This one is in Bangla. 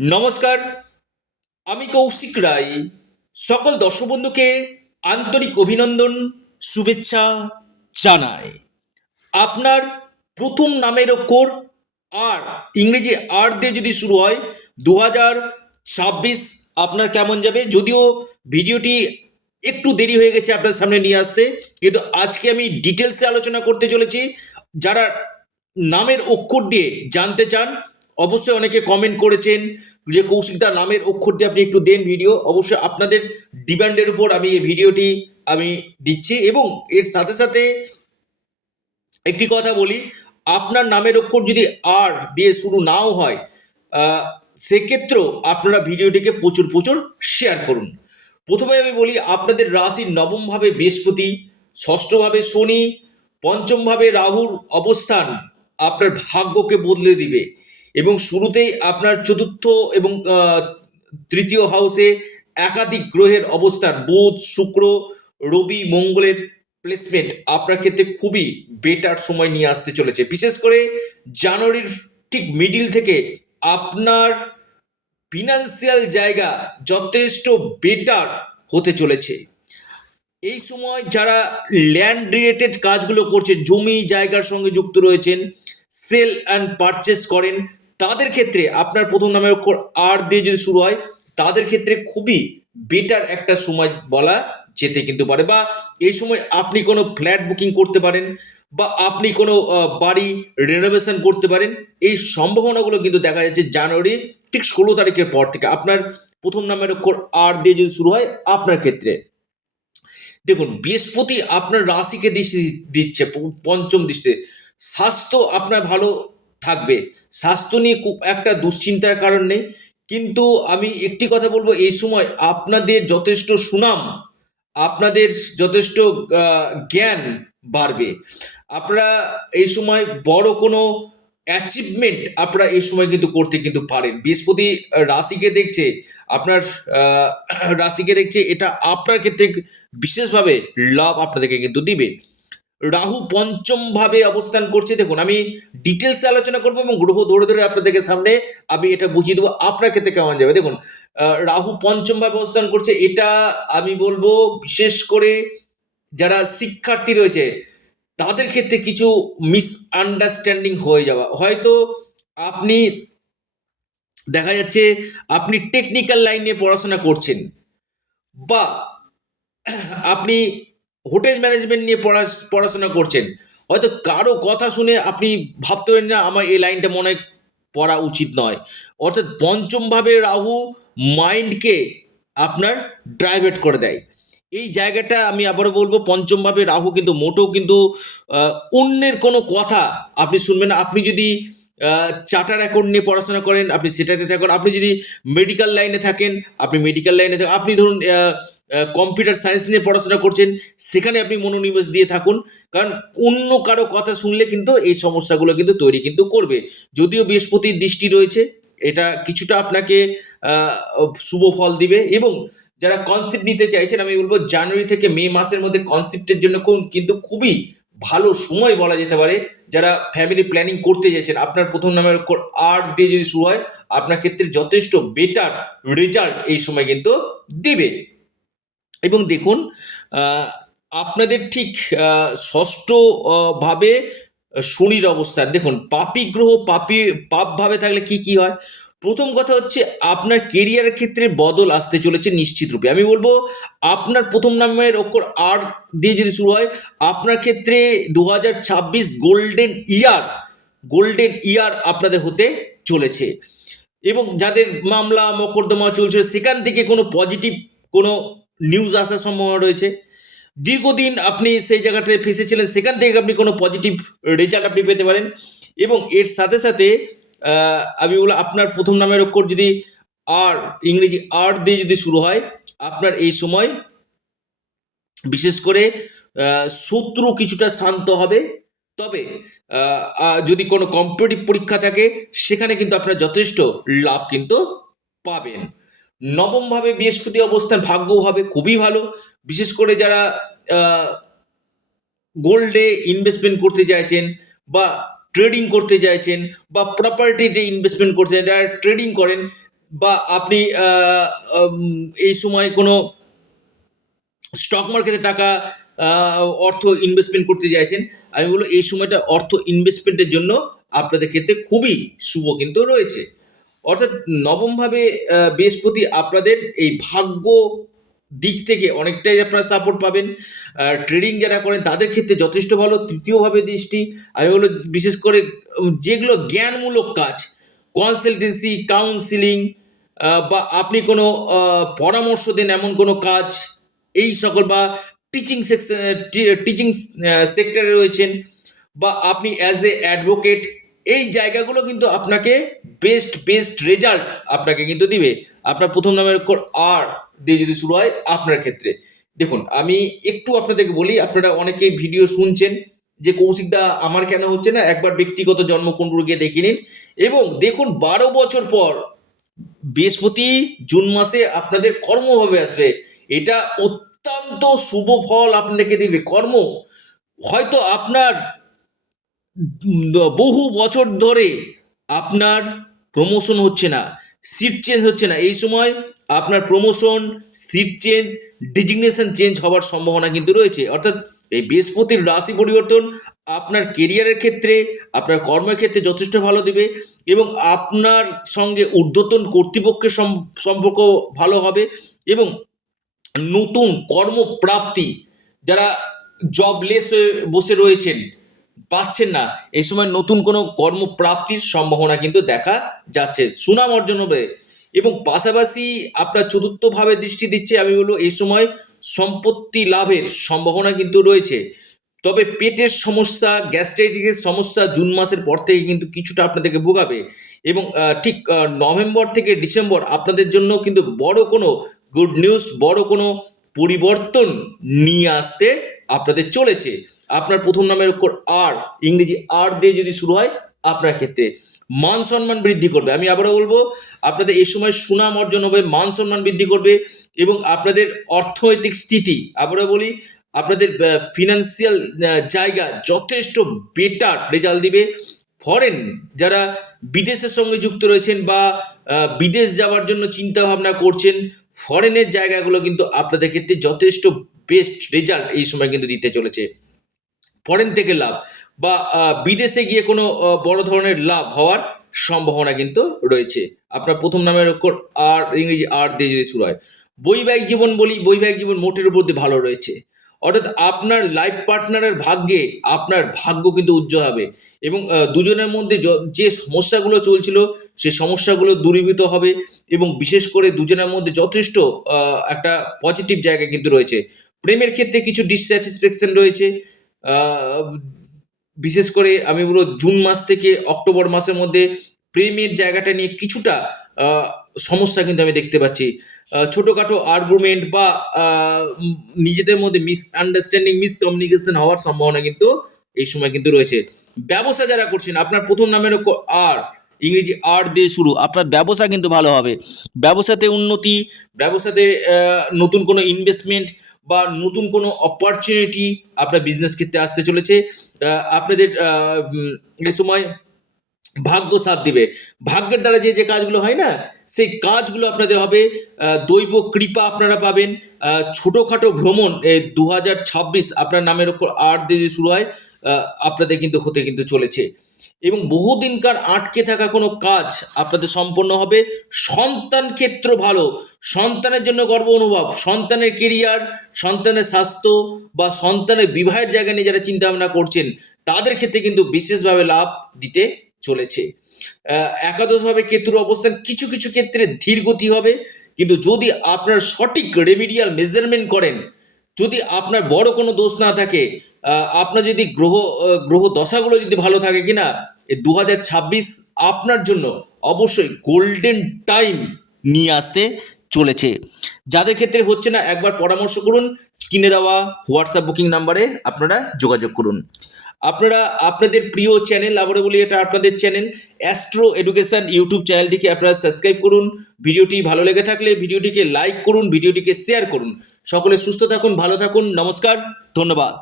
নমস্কার, আমি কৌশিক রায়। সকল দর্শক বন্ধুকে আন্তরিক অভিনন্দন, শুভেচ্ছা জানাই। আপনার প্রথম নামের অক্ষর আর, ইংরেজি আর দিয়ে যদি শুরু হয়, 2026 আপনার কেমন যাবে? যদিও ভিডিওটি একটু দেরি হয়ে গেছে আপনার সামনে নিয়ে আসতে, কিন্তু আজকে আমি ডিটেলসে আলোচনা করতে চলেছি। যারা নামের অক্ষর দিয়ে জানতে চান, অবশ্যই অনেকে কমেন্ট করেছেন যে কৌশিকদার নামের অক্ষর দিয়ে আপনি একটু দেন ভিডিও। অবশ্যই আপনাদের ডিমান্ডের উপর আমি এই ভিডিওটি আমি দিচ্ছি। এবং এর সাথে সাথে একটি কথা বলি, আপনার নামের অক্ষর যদি আর দিয়ে শুরু নাও হয়, সেক্ষেত্রেও আপনারা ভিডিওটিকে প্রচুর প্রচুর শেয়ার করুন। প্রথমে আমি বলি, আপনাদের রাশির নবমভাবে বৃহস্পতি, ষষ্ঠভাবে শনি, পঞ্চমভাবে রাহুর অবস্থান আপনার ভাগ্যকে বদলে দিবে। এবং শুরুতেই আপনার চতুর্থ এবং তৃতীয় হাউসে একাধিক গ্রহের অবস্থান, বুধ, শুক্র, রবি, মঙ্গলের প্লেসমেন্ট আপনার ক্ষেত্রে খুবই বেটার সময় নিয়ে আসতে চলেছে। বিশেষ করে জানুয়ারির ঠিক মিডিল থেকে আপনার ফিনান্সিয়াল জায়গা যথেষ্ট বেটার হতে চলেছে। এই সময় যারা ল্যান্ড রিলেটেড কাজগুলো করছে, জমি জায়গার সঙ্গে যুক্ত রয়েছেন, সেল অ্যান্ড পারচেস করেন, তাদের ক্ষেত্রে আপনার প্রথম নামের অক্ষর আর দিয়ে যদি শুরু হয়, তাদের ক্ষেত্রে খুবই বেটার একটা সময় বলা যেতে কিন্তু পারে। বা এই সময় আপনি কোনো ফ্ল্যাট বুকিং করতে পারেন, বা আপনি কোনো বাড়ি রেনোভেশন করতে পারেন। এই সম্ভাবনাগুলো কিন্তু দেখা যাচ্ছে জানুয়ারি ঠিক 16 তারিখের পর থেকে আপনার প্রথম নামের অক্ষর আর দিয়ে যদি শুরু হয় আপনার ক্ষেত্রে। দেখুন, বৃহস্পতি আপনার রাশিকে দৃষ্টি দিচ্ছে, পঞ্চম দৃষ্টি। স্বাস্থ্য আপনার ভালো থাকবে, স্বাস্থ্য নিয়ে খুব একটা দুশ্চিন্তার কারণ নেই। কিন্তু আমি একটি কথা বলবো, এই সময় আপনাদের যথেষ্ট সুনাম, আপনাদের যথেষ্ট জ্ঞান বাড়বে। আপনারা এই সময় বড় কোনো অ্যাচিভমেন্ট আপনারা এই সময় কিন্তু করতে কিন্তু পারেন। বৃহস্পতি রাশিকে দেখছে, আপনার রাশিকে দেখছে, এটা আপনার ক্ষেত্রে বিশেষভাবে লাভ আপনাদেরকে কিন্তু দিবে। রাহু পঞ্চম ভাবে অবস্থান করছে। দেখুন, আমি ডিটেলসে আলোচনা করবো এবং গ্রহ ধরে ধরে আপনাদেরকে সামনে আমি এটা বুঝিয়ে দেবো আপনার ক্ষেত্রে কেমন যাবে। দেখুন, রাহু পঞ্চম ভাবে অবস্থান করছে, এটা আমি বলবো বিশেষ করে যারা শিক্ষার্থী রয়েছে তাদের ক্ষেত্রে কিছু মিসআন্ডারস্ট্যান্ডিং হয়ে যাওয়া। হয়তো আপনি, দেখা যাচ্ছে আপনি টেকনিক্যাল লাইন নিয়ে পড়াশোনা করছেন, বা আপনি হোটেল ম্যানেজমেন্ট নিয়ে পড়াশোনা করছেন। হয়তো কারো কথা শুনে আপনি ভাবতে পারেন না আমার এই লাইনটা মনে হয় পড়া উচিত নয়। অর্থাৎ পঞ্চমভাবে রাহু মাইন্ডকে আপনার ডাইভার্ট করে দেয়। এই জায়গাটা আমি আবারও বলবো, পঞ্চমভাবে রাহু কিন্তু মোটেও কিন্তু অন্যের কোনো কথা আপনি শুনবেন না। আপনি যদি চার্টার অ্যাকাউন্ট নিয়ে পড়াশোনা করেন, আপনি সেটাতে থাকুন। আপনি যদি মেডিকেল লাইনে থাকেন, আপনি মেডিকেল লাইনে থাকুন। আপনি ধরুন কম্পিউটার সায়েন্স নিয়ে পড়াশোনা করছেন, সেখানে আপনি মনোনিবেশ দিয়ে থাকুন। কারণ অন্য কারো কথা শুনলে কিন্তু এই সমস্যাগুলো কিন্তু তৈরি কিন্তু করবে। যদিও বৃহস্পতির দৃষ্টি রয়েছে, এটা কিছুটা আপনাকে শুভ ফল দিবে। এবং যারা কনসেপ্ট নিতে চাইছেন, আমি বলবো জানুয়ারি থেকে মে মাসের মধ্যে কনসেপ্টের জন্য কিন্তু খুবই ভালো সময় বলা যেতে পারে। যারা ফ্যামিলি প্ল্যানিং করতে চাইছেন, আপনার প্রথম নামের অক্ষর আর দিয়ে যদি শুরু হয়, আপনার ক্ষেত্রে যথেষ্ট বেটার রেজাল্ট এই সময় কিন্তু দিবে। এবং দেখুন, আপনাদের ঠিক ষষ্ঠ ভাবে শনির অবস্থান। দেখুন, পাপী গ্রহ পাপ ভাবে থাকলে কি কি হয়। প্রথম কথা হচ্ছে, আপনার কেরিয়ারের ক্ষেত্রে বদল আসতে চলেছে নিশ্চিত রূপে। আমি বলবো আপনার প্রথম নামের অক্ষর আর দিয়ে যদি শুরু হয়, আপনার ক্ষেত্রে 2026 গোল্ডেন ইয়ার আপনাদের হতে চলেছে। এবং যাদের মামলা মোকদ্দমা চলছে, সেখান থেকে কোনো পজিটিভ কোনো নিউজ আসার সম্ভাবনা রয়েছে। দীর্ঘদিন আপনি সেই জায়গাটায় ফেসেছিলেন, সেখান থেকে আপনি কোনো পজিটিভ রেজাল্ট আপনি পেতে পারেন। এবং এর সাথে সাথে আমি বলবো, আপনার প্রথম নামের অক্ষর যদি আর, ইংরেজি আর দিয়ে যদি শুরু হয়, আপনার এই সময় বিশেষ করে শত্রু কিছুটা শান্ত হবে। তবে যদি কোনো কম্পিটিটিভ পরীক্ষা থাকে, সেখানে কিন্তু আপনারা যথেষ্ট লাভ কিন্তু পাবেন। নবমভাবে বৃহস্পতি অবস্থান ভাগ্য হবে খুবই ভালো। বিশেষ করে যারা গোল্ডে ইনভেস্টমেন্ট করতে চাইছেন, বা ট্রেডিং করতে চাইছেন, বা প্রপার্টিতে ইনভেস্টমেন্ট করতে চাইছেন, যারা ট্রেডিং করেন, বা আপনি এই সময় কোনো স্টক মার্কেটে টাকা অর্থ ইনভেস্টমেন্ট করতে চাইছেন, আমি বলবো এই সময়টা অর্থ ইনভেস্টমেন্টের জন্য আপনাদের ক্ষেত্রে খুবই শুভ কিন্তু রয়েছে। অর্থাৎ নবমভাবে বৃহস্পতি আপনাদের এই ভাগ্য দিক থেকে অনেকটাই আপনারা সাপোর্ট পাবেন। ট্রেডিং যারা করেন তাদের ক্ষেত্রে যথেষ্ট ভালো। তৃতীয়ভাবে দৃষ্টি, আমি বলবো বিশেষ করে যেগুলো জ্ঞানমূলক কাজ, কনসালটেন্সি, কাউন্সিলিং, বা আপনি কোনো পরামর্শ দেন এমন কোনো কাজ, এই সকল, বা টিচিং টিচিং সেক্টরে রয়েছেন, বা আপনি অ্যাজ এ অ্যাডভোকেট, এই জায়গাগুলো কিন্তু আপনাকে বেস্ট রেজাল্ট আপনাকে কিন্তু দিবে। আপনার প্রথম নামের অক্ষর আর দিয়ে যদি শুরু হয় আপনার ক্ষেত্রে, দেখুন আমি একটু আপনাদেরকে বলি, আপনারা অনেকেই ভিডিও শুনছেন যে কৌশিকদা আমার কেন হচ্ছে না, একবার ব্যক্তিগত জন্মকুণ্ডলী গিয়ে দেখে নিন এবং দেখুন 12 বছর পর বৃহস্পতি জুন মাসে আপনাদের কর্মভাবে আসবে। এটা অত্যন্ত শুভ ফল আপনাকে দেবে। কর্ম হয়তো আপনার বহু বছর ধরে আপনার প্রমোশন হচ্ছে না, সিট চেঞ্জ হচ্ছে না, এই সময় আপনার promotion, seat change, designation change হওয়ার সম্ভাবনা কিন্তু রয়েছে। অর্থাৎ এই বৃহস্পতির রাশি পরিবর্তন আপনার কেরিয়ারের ক্ষেত্রে, আপনার কর্মের ক্ষেত্রে যথেষ্ট ভালো দেবে এবং আপনার সঙ্গে ঊর্ধ্বতন কর্তৃপক্ষের সম্পর্ক ভালো হবে এবং নতুন কর্মপ্রাপ্তি, যারা জবলেস হয়ে বসে রয়েছেন, পাচ্ছেন না, এই সময় নতুন কোনো কর্মপ্রাপ্তির সম্ভাবনা কিন্তু দেখা যাচ্ছে, সুনাম অর্জন হবে। এবং পাশাপাশি আপনার চতুর্থভাবে দৃষ্টি দিচ্ছে, আমি বলবো এই সময় সম্পত্তি লাভের সম্ভাবনা কিন্তু রয়েছে। তবে পেটের সমস্যা, গ্যাস্ট্রাইটিসের সমস্যা জুন মাসের পর থেকে কিন্তু কিছুটা আপনাদেরকে ভোগাবে এবং ঠিক নভেম্বর থেকে ডিসেম্বর আপনাদের জন্য কিন্তু বড় কোনো গুড নিউজ, বড় কোনো পরিবর্তন নিয়ে আসতে আপনাদের চলেছে। আপনার প্রথম নামের উপর আর, ইংরেজি আর দিয়ে যদি শুরু হয় আপনার ক্ষেত্রে মান সম্মান বৃদ্ধি করবে। আমি আবারও বলবো আপনাদের এই সময় সুনাম অর্জন হবে, মান সম্মান বৃদ্ধি করবে এবং আপনাদের অর্থনৈতিক স্থিতি, আবারও বলি আপনাদের ফিনান্সিয়াল জায়গা যথেষ্ট বেটার রেজাল্ট দিবে। ফরেন যারা বিদেশের সঙ্গে যুক্ত রয়েছেন বা বিদেশ যাওয়ার জন্য চিন্তা ভাবনা করছেন, ফরেনের জায়গাগুলো কিন্তু আপনাদের ক্ষেত্রে যথেষ্ট বেস্ট রেজাল্ট এই সময় কিন্তু দিতে চলেছে। ফরেন থেকে লাভ বা বিদেশে গিয়ে কোনো বড় ধরনের লাভ হওয়ার সম্ভাবনা কিন্তু রয়েছে। আপনার প্রথম নামের অক্ষর আর, ইংরেজি আর দিয়ে যদি শুরু হয়। বৈবাহিক জীবন বলি, বৈবাহিক জীবন মোটের উপর দিয়ে ভালো রয়েছে। অর্থাৎ আপনার লাইফ পার্টনারের ভাগ্যে আপনার ভাগ্য কিন্তু উজ্জ্বল হবে এবং দুজনের মধ্যে যে সমস্যাগুলো চলছিল সেই সমস্যাগুলো দূরীভূত হবে এবং বিশেষ করে দুজনের মধ্যে যথেষ্ট একটা পজিটিভ জায়গা কিন্তু রয়েছে। প্রেমের ক্ষেত্রে কিছু ডিসস্যাটিসফ্যাকশন রয়েছে, বিশেষ করে আমি বলবো জুন মাস থেকে অক্টোবর মাসের মধ্যে প্রেমের জায়গাটা নিয়ে কিছুটা সমস্যা কিন্তু আমি দেখতে পাচ্ছি। ছোটোখাটো আর্গুমেন্ট বা নিজেদের মধ্যে মিসআন্ডারস্ট্যান্ডিং, মিসকমিউনিকেশন হওয়ার সম্ভাবনা কিন্তু এই সময় কিন্তু রয়েছে। ব্যবসা যারা করছেন, আপনার প্রথম নামের আর, ইংরেজি আর দিয়ে শুরু, আপনার ব্যবসা কিন্তু ভালো হবে। ব্যবসাতে উন্নতি, ব্যবসাতে নতুন কোনো ইনভেস্টমেন্ট বা নতুন কোনো অপরচুনিটি আপনার বিজনেস ক্ষেত্রে আসতে চলেছে। আপনাদের এই সময় ভাগ্য সাথ দিবে। ভাগ্যের দ্বারা যে কাজগুলো হয় না, সেই কাজগুলো আপনাদের হবে। দৈব কৃপা আপনারা পাবেন। ছোটোখাটো ভ্রমণ 2026 আপনার নামের ওপর আর দিয়ে শুরু হয় আপনাদের কিন্তু হতে কিন্তু চলেছে এবং বহুদিনকার আটকে থাকা কোনো কাজ আপনাদের সম্পন্ন হবে। সন্তান ক্ষেত্র ভালো, সন্তানের জন্য গর্ব অনুভব, সন্তানের কেরিয়ার, সন্তানের স্বাস্থ্য বা সন্তানের বিবাহের জায়গা নিয়ে যারা চিন্তা ভাবনা করছেন তাদের ক্ষেত্রে কিন্তু বিশেষভাবে লাভ দিতে চলেছে। একাদশভাবে কেতুর অবস্থান কিছু কিছু ক্ষেত্রে ধীর গতি হবে, কিন্তু যদি আপনার সঠিক রেমিডিয়াল মেজারমেন্ট করেন, যদি আপনার বড় কোনো দোষ না থাকে, আপনার যদি গ্রহ দশাগুলো যদি ভালো থাকে কিনা, এই 2026 আপনার জন্য অবশ্যই গোল্ডেন টাইম নিয়ে আসতে চলেছে। যাদের ক্ষেত্রে হচ্ছে না একবার পরামর্শ করুন, স্ক্রিনে দেওয়া হোয়াটসঅ্যাপ বুকিং নাম্বারে আপনারা যোগাযোগ করুন। আপনারা আপনাদের প্রিয় চ্যানেল, আবারও বলি এটা আপনাদের চ্যানেল অ্যাস্ট্রো এডুকেশন ইউটিউব চ্যানেলটিকে আপনারা সাবস্ক্রাইব করুন। ভিডিওটি ভালো লেগে থাকলে ভিডিওটিকে লাইক করুন, ভিডিওটিকে শেয়ার করুন। সকলে সুস্থ থাকুন, ভালো থাকুন, নমস্কার, ধন্যবাদ।